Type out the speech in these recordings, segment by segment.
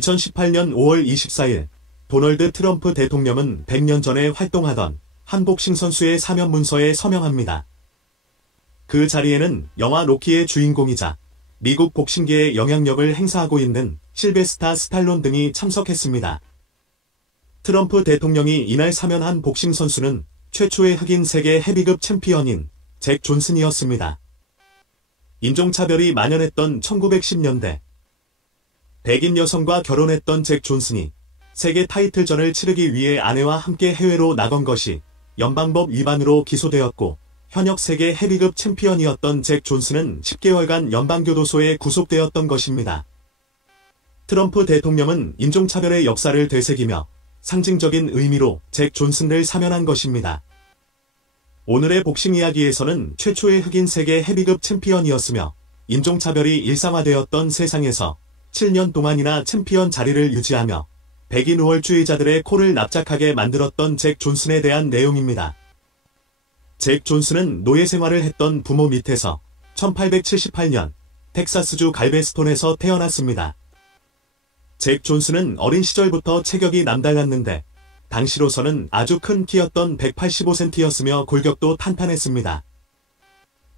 2018년 5월 24일 도널드 트럼프 대통령은 100년 전에 활동하던 한 복싱 선수의 사면 문서에 서명합니다. 그 자리에는 영화 로키의 주인공이자 미국 복싱계에 영향력을 행사하고 있는 실베스타 스탈론 등이 참석했습니다. 트럼프 대통령이 이날 사면한 복싱 선수는 최초의 흑인 세계 헤비급 챔피언인 잭 존슨이었습니다. 인종차별이 만연했던 1910년대 백인 여성과 결혼했던 잭 존슨이 세계 타이틀전을 치르기 위해 아내와 함께 해외로 나간 것이 연방법 위반으로 기소되었고 현역 세계 헤비급 챔피언이었던 잭 존슨은 10개월간 연방교도소에 구속되었던 것입니다. 트럼프 대통령은 인종차별의 역사를 되새기며 상징적인 의미로 잭 존슨을 사면한 것입니다. 오늘의 복싱 이야기에서는 최초의 흑인 세계 헤비급 챔피언이었으며 인종차별이 일상화되었던 세상에서 7년 동안이나 챔피언 자리를 유지하며 백인 우월주의자들의 코를 납작하게 만들었던 잭 존슨에 대한 내용입니다. 잭 존슨은 노예 생활을 했던 부모 밑에서 1878년 텍사스주 갈베스톤에서 태어났습니다. 잭 존슨은 어린 시절부터 체격이 남달랐는데 당시로서는 아주 큰 키였던 185cm였으며 골격도 탄탄했습니다.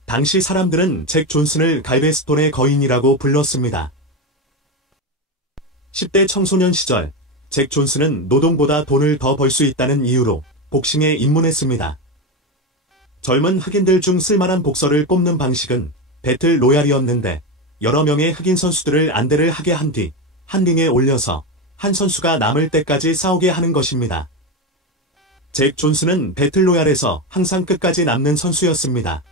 당시 사람들은 잭 존슨을 갈베스톤의 거인이라고 불렀습니다. 10대 청소년 시절 잭 존슨은 노동보다 돈을 더 벌 수 있다는 이유로 복싱에 입문했습니다. 젊은 흑인들 중 쓸만한 복서를 뽑는 방식은 배틀 로얄이었는데 여러 명의 흑인 선수들을 안대를 하게 한 뒤 한 링에 올려서 한 선수가 남을 때까지 싸우게 하는 것입니다. 잭 존슨은 배틀 로얄에서 항상 끝까지 남는 선수였습니다.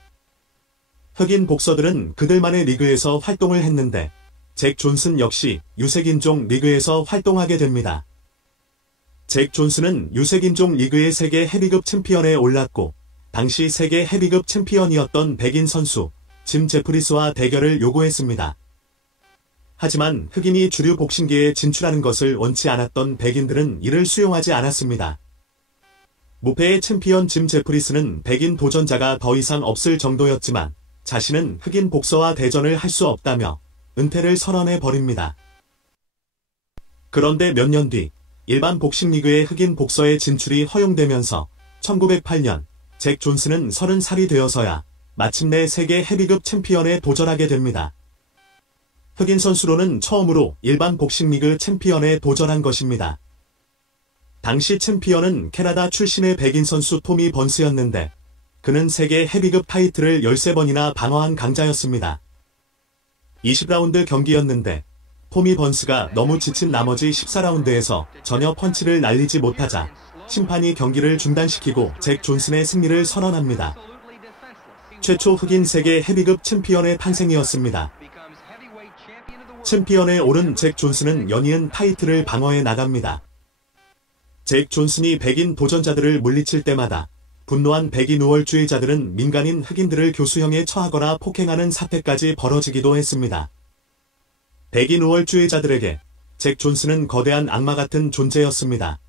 흑인 복서들은 그들만의 리그에서 활동을 했는데 잭 존슨 역시 유색인종 리그에서 활동하게 됩니다. 잭 존슨은 유색인종 리그의 세계 헤비급 챔피언에 올랐고 당시 세계 헤비급 챔피언이었던 백인 선수 짐 제프리스와 대결을 요구했습니다. 하지만 흑인이 주류 복싱계에 진출하는 것을 원치 않았던 백인들은 이를 수용하지 않았습니다. 무패의 챔피언 짐 제프리스는 백인 도전자가 더 이상 없을 정도였지만 자신은 흑인 복서와 대전을 할 수 없다며 은퇴를 선언해 버립니다. 그런데 몇 년 뒤 일반 복싱 리그의 흑인 복서의 진출이 허용되면서 1908년 잭 존슨은 30살이 되어서야 마침내 세계 헤비급 챔피언에 도전하게 됩니다. 흑인 선수로는 처음으로 일반 복싱 리그 챔피언에 도전한 것입니다. 당시 챔피언은 캐나다 출신의 백인 선수 토미 번스였는데 그는 세계 헤비급 타이틀을 13번이나 방어한 강자였습니다. 20라운드 경기였는데 토미 번스가 너무 지친 나머지 14라운드에서 전혀 펀치를 날리지 못하자 심판이 경기를 중단시키고 잭 존슨의 승리를 선언합니다. 최초 흑인 세계 헤비급 챔피언의 탄생이었습니다. 챔피언에 오른 잭 존슨은 연이은 타이틀을 방어해 나갑니다. 잭 존슨이 백인 도전자들을 물리칠 때마다 분노한 백인 우월주의자들은 민간인 흑인들을 교수형에 처하거나 폭행하는 사태까지 벌어지기도 했습니다. 백인 우월주의자들에게 잭 존슨은 거대한 악마 같은 존재였습니다.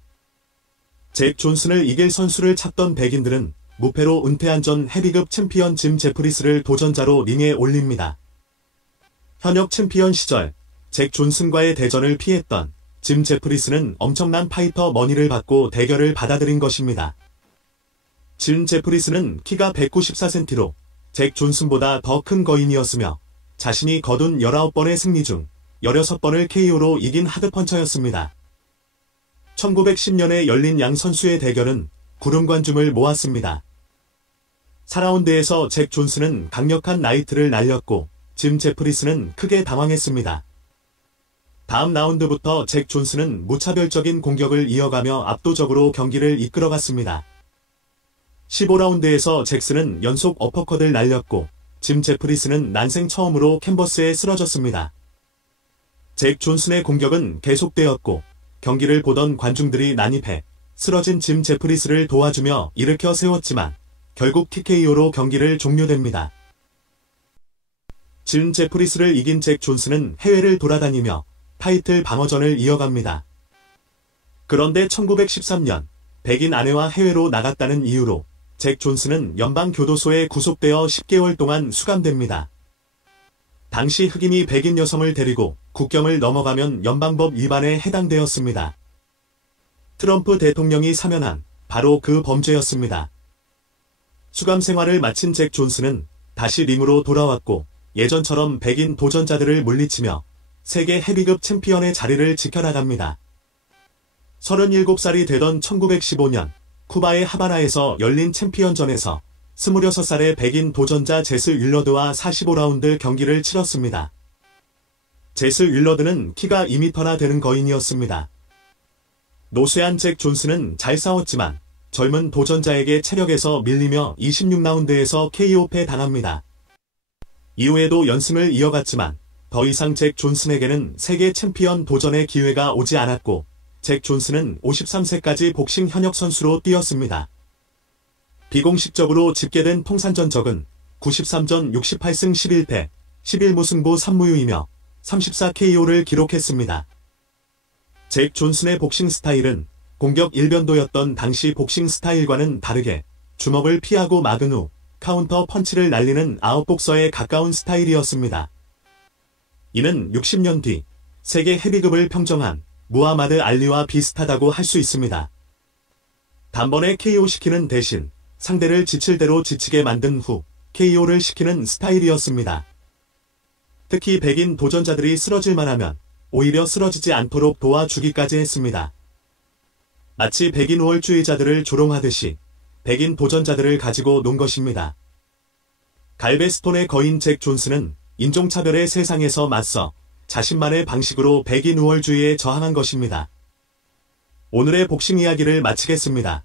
잭 존슨을 이길 선수를 찾던 백인들은 무패로 은퇴한 전 헤비급 챔피언 짐 제프리스를 도전자로 링에 올립니다. 현역 챔피언 시절 잭 존슨과의 대전을 피했던 짐 제프리스는 엄청난 파이터 머니를 받고 대결을 받아들인 것입니다. 짐 제프리스는 키가 194cm로 잭 존슨보다 더 큰 거인이었으며 자신이 거둔 19번의 승리 중 16번을 KO로 이긴 하드펀처였습니다. 1910년에 열린 양 선수의 대결은 구름관중을 모았습니다. 4라운드에서 잭 존슨은 강력한 라이트를 날렸고 짐 제프리스는 크게 당황했습니다. 다음 라운드부터 잭 존슨은 무차별적인 공격을 이어가며 압도적으로 경기를 이끌어갔습니다. 15라운드에서 잭슨은 연속 어퍼컷을 날렸고 짐 제프리스는 난생 처음으로 캔버스에 쓰러졌습니다. 잭 존슨의 공격은 계속되었고 경기를 보던 관중들이 난입해 쓰러진 짐 제프리스를 도와주며 일으켜 세웠지만 결국 TKO로 경기를 종료됩니다. 짐 제프리스를 이긴 잭 존슨은 해외를 돌아다니며 타이틀 방어전을 이어갑니다. 그런데 1913년 백인 아내와 해외로 나갔다는 이유로 잭 존슨은 연방교도소에 구속되어 10개월 동안 수감됩니다. 당시 흑인이 백인 여성을 데리고 국경을 넘어가면 연방법 위반에 해당되었습니다. 트럼프 대통령이 사면한 바로 그 범죄였습니다. 수감 생활을 마친 잭 존슨은 다시 링으로 돌아왔고 예전처럼 백인 도전자들을 물리치며 세계 헤비급 챔피언의 자리를 지켜나갑니다. 37살이 되던 1915년 쿠바의 하바나에서 열린 챔피언전에서 26살의 백인 도전자 제스 윌러드와 45라운드 경기를 치렀습니다. 제스 윌러드는 키가 2m나 되는 거인이었습니다. 노쇠한 잭 존슨은 잘 싸웠지만 젊은 도전자에게 체력에서 밀리며 26라운드에서 KO패 당합니다. 이후에도 연승을 이어갔지만 더 이상 잭 존슨에게는 세계 챔피언 도전의 기회가 오지 않았고 잭 존슨은 53세까지 복싱 현역 선수로 뛰었습니다. 비공식적으로 집계된 통산 전적은 93전 68승 11패, 11무승부 3무유이며 34KO를 기록했습니다. 잭 존슨의 복싱 스타일은 공격 일변도였던 당시 복싱 스타일과는 다르게 주먹을 피하고 막은 후 카운터 펀치를 날리는 아웃복서에 가까운 스타일이었습니다. 이는 60년 뒤 세계 헤비급을 평정한 무하마드 알리와 비슷하다고 할 수 있습니다. 단번에 KO시키는 대신 상대를 지칠 대로 지치게 만든 후 KO를 시키는 스타일이었습니다. 특히 백인 도전자들이 쓰러질만 하면 오히려 쓰러지지 않도록 도와주기까지 했습니다. 마치 백인 우월주의자들을 조롱하듯이 백인 도전자들을 가지고 논 것입니다. 갈베스톤의 거인 잭 존슨은 인종차별의 세상에서 맞서 자신만의 방식으로 백인 우월주의에 저항한 것입니다. 오늘의 복싱 이야기를 마치겠습니다.